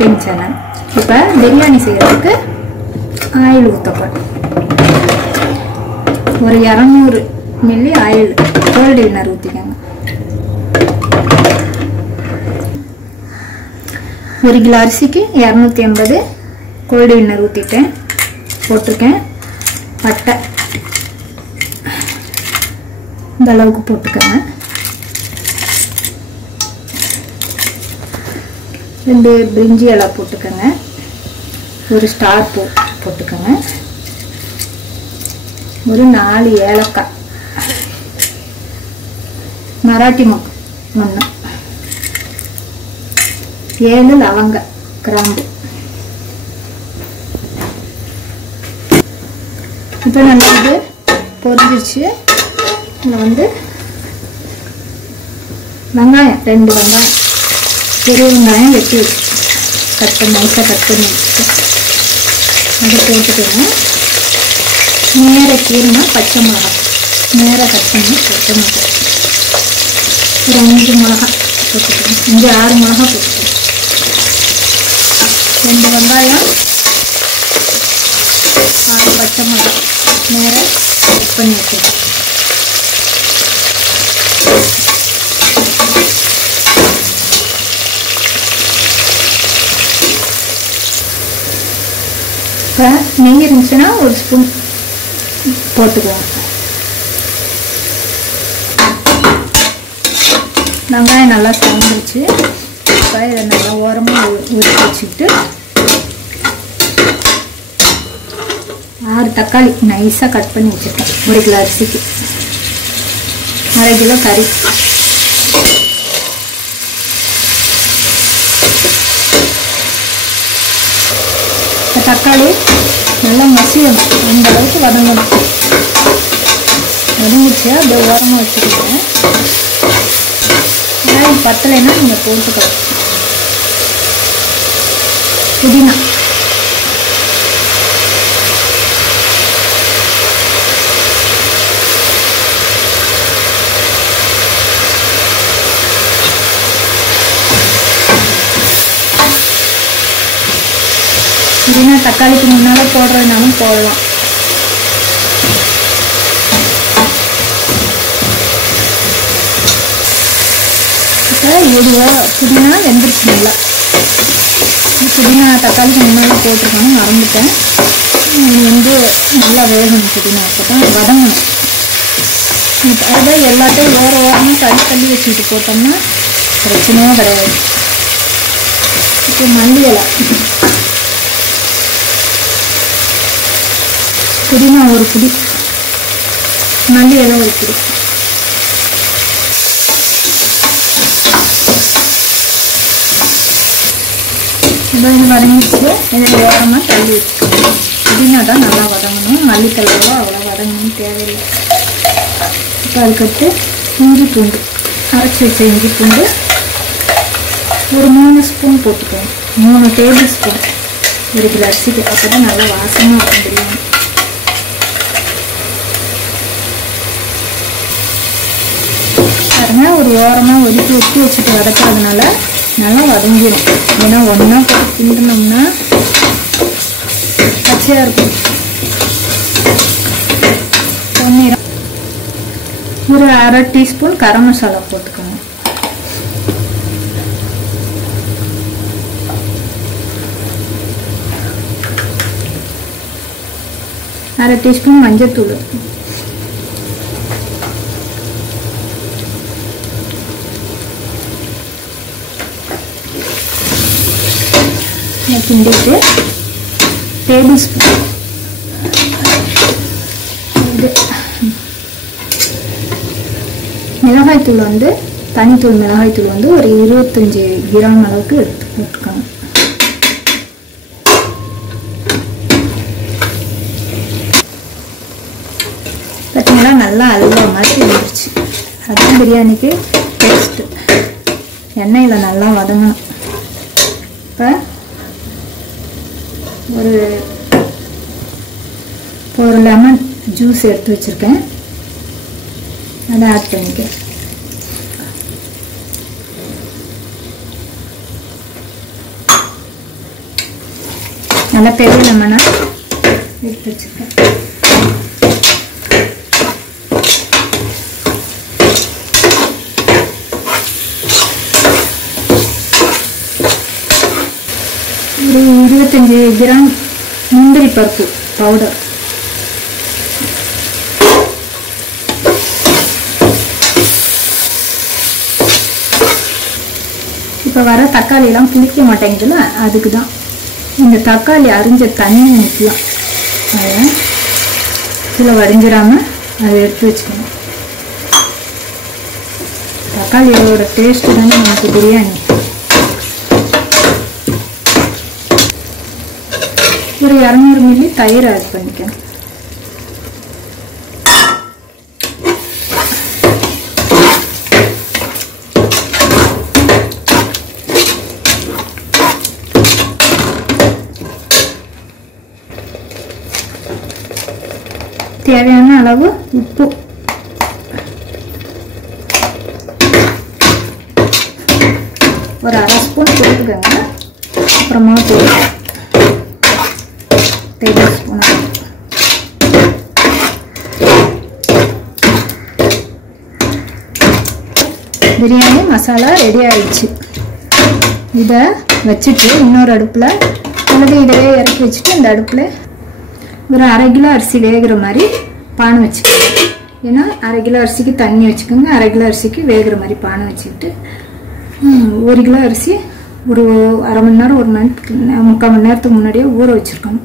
Cooking channel. இப்போ பிரியாணி செய்யறதுக்கு oil ஊற்றப்படும். ஒரு 200 மில்லி ஆயில் கோல்டு வின்னர் ஊற்றிக்கோங்க. 1 கிலோ அரிசிக்கு 250 கோல்டு வின்னர் ஊற்றிட்டேன், போட்டிருக்கேன். பட்டை இந்த அளவுக்கு போட்டுக்கோங்க. 2 பிரிஞ்சி இலை போட்டுக்கோங்க. ஒரு ஸ்டார் பூ போட்டுக்கோங்க. ஒரு 4 ஏலக்காய், மராட்டி மொக்கு 1, 7 லவங்க கிராம்பு. இப்போ நல்லா இது பொரிஞ்சிருச்சு. இதில் வந்து வெங்காயம் 2 வெங்காயம், பெரிய வெங்காயம் வெட்டி நைஸாக கட் பண்ணி வச்சுட்டு அதை போட்டுக்கோங்க. நேர கீரைனா பச்சை மிளகா நேராக கட் பண்ணி பச்சை மிளகா ஒரு 5 மிளகா போட்டுக்கோங்க. 5-6 மிளகா போட்டுக்கோங்க. 2 வெங்காயம், 6 பச்சை மிளகா நேராக கட் பண்ணி வச்சுக்கோங்க. இப்போ நெய் இருந்துச்சுன்னா 1 ஸ்பூன் போட்டுக்குவோம். வெங்காயம் நல்லா செவந்துருச்சு. இப்போ இதை நல்லா ஓரமாக ஊற்றி வச்சுக்கிட்டு 6 தக்காளி நைஸாக கட் பண்ணி வச்சுருக்கேன். 1 கிலோ அரிசிக்கு 1/2 கிலோ கறி. தக்காளி நல்லா மசியணும், அந்த அளவுக்கு வதங்கணும். வதங்கிச்சு அப்படியே ஓரமாக வச்சுக்கிட்டேன். ஆயில் பத்தலைன்னா நீங்கள் போட்டுக்கலாம். புதினா புதினா தக்காளிக்கு முன்னால் போடுறதுனாலும் போடலாம். இப்போ புதினா வெந்துருச்சு. நல்லா புதினா தக்காளிக்கு முன்னால் போட்டிருக்கணும், மறந்துட்டேன். வந்து நல்லா வேகணும் புதினா, அப்போ தான் வதங்கணும். அதை எல்லாத்தையும் ஓரமாக தள்ளி வச்சுக்கிட்டு போட்டோம்னா பிரச்சனையும் கிடையாது. இப்போ மல்லி இலை, புதினா 1 பிடி, மல்லி இலை 1 பிடி. இப்போ இது வதங்கிச்சு. இதை ஓரமாக தள்ளி வச்சுக்கணும். புதினா தான் நல்லா வதங்கணும், மல்லித்தலையோ அவ்வளோ வதங்கணும்னு தேவையில்லை. இப்போ அதுக்கடுத்து இஞ்சி பூண்டு, அரைச்சி வச்ச இஞ்சி பூண்டு ஒரு 3 ஸ்பூன் போட்டுக்கோங்க. 3 டேபிள் ஸ்பூன் 1 கிலோ அரிசிக்கு. அப்போ தான் நல்லா வாசமாக இருக்கும் பிரியாணி. பாருங்க, ஒரு ஓரமாக ஒதுக்கி வச்சுட்டு வதக்கிறதுனால நல்லா வதங்கிடும். ஏன்னா ஒன்றா போட்டு கிண்டினோம்னா பச்சையாக இருக்கும். பொன்னிறம் ஒரு 1/2 டீஸ்பூன் கரம் மசாலா போட்டுக்கோங்க. அரை டீஸ்பூன் மஞ்சத்தூள், கிண்டிட்டு டேபிள் ஸ்பூன் மிளகாய்த்தூள் வந்து தனித்தூள் மிளகாய்த்தூள் வந்து ஒரு 25 கிராம் அளவுக்கு எடுத்து போட்டுக்கோங்க. பார்த்தீங்கன்னா நல்லா அல்வா மாதிரி வந்துருச்சு. அதுதான் பிரியாணிக்கு டேஸ்ட்டு. எண்ணெயில் நல்லா வதங்கணும். இப்போ ஒரு லெமன் ஜூஸ் எடுத்து வச்சுருக்கேன், அதை ஆட் பண்ணிக்கிறேன். நல்லா பெரிய லெமனை எடுத்து வச்சுருக்கேன். ஒரு 25 கிராம் முந்திரி பருப்பு பவுடர். இப்போ வர தக்காளியெல்லாம் புளிக்க மாட்டேங்குதுல, அதுக்கு தான் இந்த தக்காளி அரிஞ்ச தண்ணி ஊற்றலாம். அதை கீழே வடிஞ்சிடாமல் அதை எடுத்து வச்சுக்கணும். தக்காளியோட டேஸ்ட்டு தானே நமக்கு பிரியாணி. ஒரு 200 மில்லி தயிர் ஆட் பண்ணிக்கணும். தேவையான அளவு உப்பு, ஒரு 1/2 ஸ்பூன் போட்டுக்கோங்க. அப்புறமா table spoon biryani masala ready ஆயிடுச்சு. இதை வச்சுட்டு இன்னொரு அடுப்பில் அல்லது இதையே இறக்கி வச்சுட்டு இந்த அடுப்பில் ஒரு 1/2 கிலோ அரிசி வேகிற மாதிரி பானை வச்சுக்கோங்க. ஏன்னா 1/2 கிலோ அரிசிக்கு தண்ணி வச்சுக்கோங்க, 1/2 கிலோ அரிசிக்கு வேகிற மாதிரி பானை வச்சுக்கிட்டு 1 கிலோ அரிசி ஒரு 1/2 மணி நேரம் 1 மணி 3/4 மணி நேரத்துக்கு முன்னாடியே ஊற வச்சுருக்கணும்.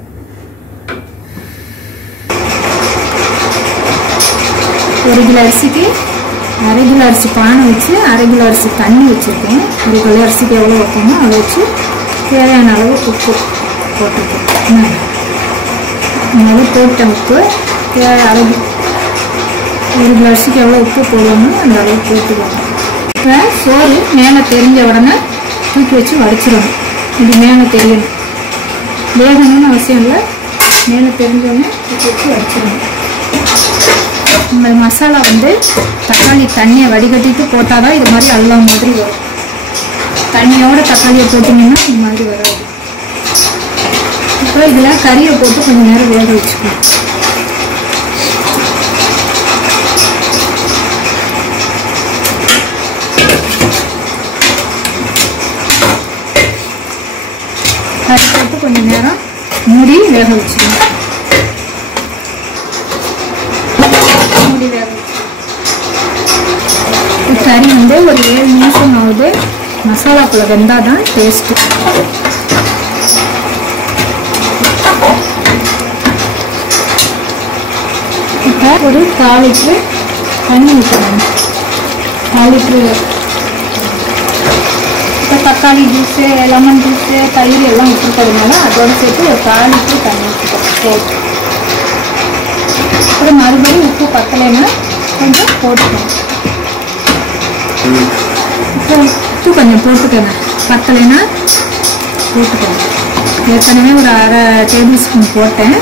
ஒரு கிலோ அரிசிக்கு 1/2 கிலோ அரிசி பானை வச்சு 1/2 கிலோ அரிசி தண்ணி வச்சுருக்கேன். 1 கிலோ அரிசிக்கு எவ்வளோ வைக்கணும் அதை வச்சு தேவையான அளவு உப்பு போட்டுருக்கேன். நல்லா போட்டேன் உப்பு. 1 கிலோ அரிசிக்கு எவ்வளோ உப்பு போடணுமோ அந்த அளவுக்கு போட்டுக்கணும். இப்போ சோறு மேலே தெரிஞ்ச உடனே தூக்கி வச்சு வடிச்சிடணும். இது மேலே தெரியணும், வேகணும்னு அவசியம் இல்லை. மேலே தெரிஞ்சோடனே தூக்கி வச்சு வடிச்சிடணும். இந்த மசாலா தக்காளி தண்ணியை வடிகட்டிட்டு போட்டால் தான் இது மாதிரி அல்வா மாதிரி வரும். தண்ணியோட தக்காளியை போட்டிங்கன்னா இந்த மாதிரி வராது. இப்போ இதில் கறியை போட்டு கொஞ்சம் நேரம் வேக வச்சுக்கணும். கறி போட்டு கொஞ்சம் நேரம் மூடி வேக வச்சுக்கணும். மூடி வேக வச்சு கறி ஒரு 7 நிமிஷம் ஆகுது. மசாலாக்குள்ள வெந்தால் தான் டேஸ்ட்டு. இப்போ ஒரு 1/4 லிட்டரு தண்ணி ஊற்றணும். 1/4 லிட்டரு. இப்போ தக்காளி ஜூஸு, லெமன் ஜூஸு, தயிர் எல்லாம் விட்டுருக்கிறதுனால அதோடு சேர்த்து ஒரு 1/4 லிட்டரு தண்ணி ஊற்றிக்கணும். அப்புறம் மறுபடியும் உப்பு பத்தலைன்னா கொஞ்சம் போட்டுக்கணும். இப்போ உப்பு கொஞ்சம் போட்டுக்கோங்க, பத்தலைன்னா போட்டுக்கோங்க. ஏற்கனவே ஒரு 1/2 டேபிள் ஸ்பூன் போட்டேன்,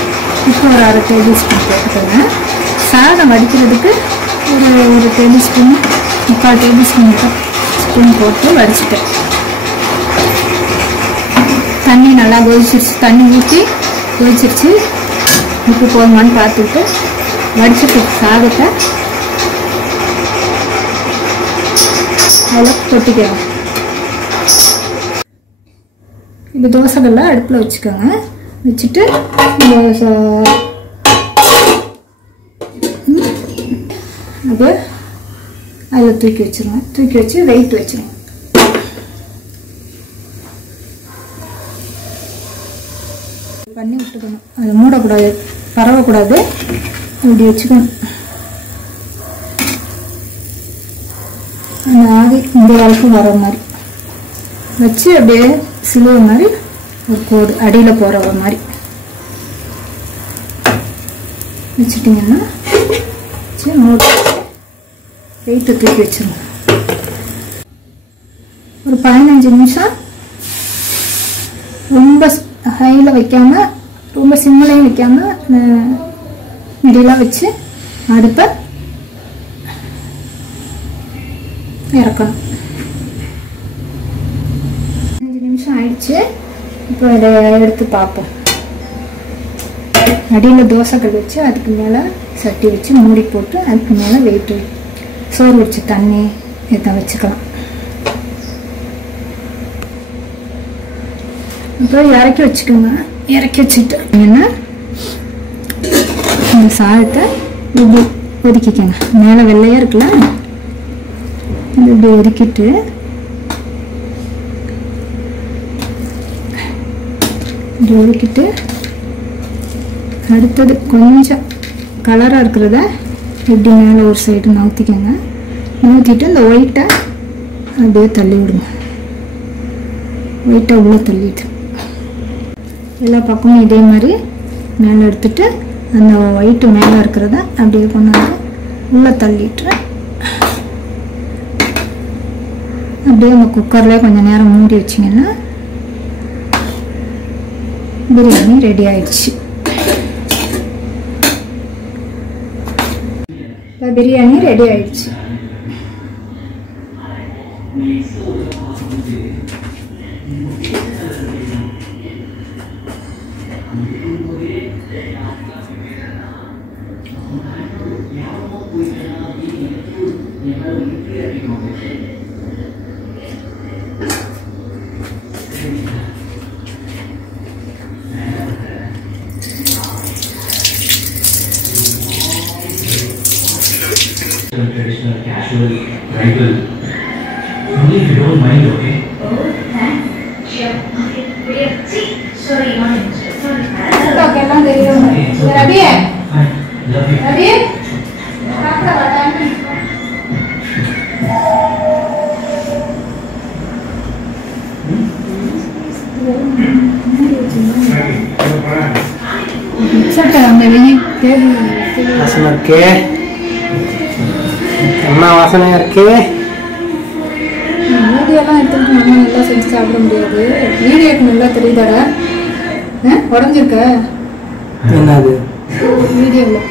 இப்போ ஒரு 1/2 டேபிள் ஸ்பூன் போட்டுக்கோங்க. சாதம் வடிக்கிறதுக்கு ஒரு டேபிள் ஸ்பூன் 3/4 டேபிள் ஸ்பூன் போட்டு வடிச்சிட்டேன். தண்ணி நல்லா கொதிச்சிருச்சு. தண்ணி ஊற்றி கொதிச்சிருச்சு. உப்பு போதுமான்னு பார்த்துட்டு வடிச்சிட்டு சாதத்தை அதில் கொட்டிக்கணும். இப்போ தோசைகள்லாம் அடுப்பில் வச்சுக்கோங்க. வச்சுட்டு அது அதில் தூக்கி வச்சுருங்க. தூக்கி வச்சு வெயிட் வச்சுருங்க. பண்ணி விட்டுக்கணும். அதை மூடக்கூடாது, பரவக்கூடாது, இப்படி வச்சுக்கணும். அந்த ஆவி இந்த அளவுக்கு வர மாதிரி வச்சு அப்படியே சிலுவை மாதிரி ஒரு கோடு அடியில் போகிற மாதிரி வச்சுட்டிங்கன்னா வச்சு மூடி வெயிட்டு தூக்கி வச்சுருங்க. ஒரு 15 நிமிஷம் ரொம்ப ஹையில் வைக்காமல் ரொம்ப சிம்மிலையும் வைக்காமல் மிடிலாக வச்சு அடுப்பை இறக்கணும். 5 நிமிஷம் ஆயிடுச்சு. இப்போ இதை எடுத்து பார்ப்போம். அடியில் தோசைக்கல் வச்சு அதுக்கு மேலே சட்டி வச்சு மூடி போட்டு அதுக்கு மேலே வெயிட்டு சோறு வச்சு தண்ணி இதை வச்சுக்கலாம். அப்புறம் இறக்கி வச்சுக்கோங்க. இறக்கி வச்சுட்டு ஏன்னா இந்த சாதத்தை இப்படி ஒதுக்கிக்கோங்க. மேலே வெள்ளையாக இருக்குல்ல, இது இப்படி ஒதுக்கிட்டு இப்படி ஒதுக்கிட்டு அடுத்தது கொஞ்சம் கலராக இருக்கிறத இப்படி மேலே ஒரு சைடு நவுத்திக்கோங்க. நவுத்திட்டு இந்த ஒயிட்டை அப்படியே தள்ளி விடுங்க. ஒயிட்டை உள்ளே தள்ளிட்டு எல்லா பக்கமும் இதே மாதிரி மேலே எடுத்துட்டு அந்த ஒயிட்டு மேலே இருக்கிறத அப்படியே கொண்டாந்து உள்ளே தள்ளிட்டு அப்படியே அந்த குக்கர்லேயே கொஞ்சம் நேரம் மூடி வச்சிங்கன்னா பிரியாணி ரெடி ஆயிடுச்சு. இப்போ பிரியாணி ரெடி ஆயிடுச்சு. Traditional, casual, tribal. Only if you don't mind, okay? Oh, thanks. Sure. Okay. See, sorry, not interested. Sorry. Okay, எல்லாம் தெரியும். Ready? Fine. Love you. Ready? சாப்பிட வரேன். சட்டை அந்த வெளியே தேடி வாசனை இருக்கே, என்ன வாசனையா இருக்கு. வீடியோலாம் எடுத்துட்டு நம்ம நல்லா செஞ்சு சாப்பிட முடியாது. வீடியோக்கு நல்லா தெரியுதாடா? உடஞ்சிருக்க என்னது வீடியோவில்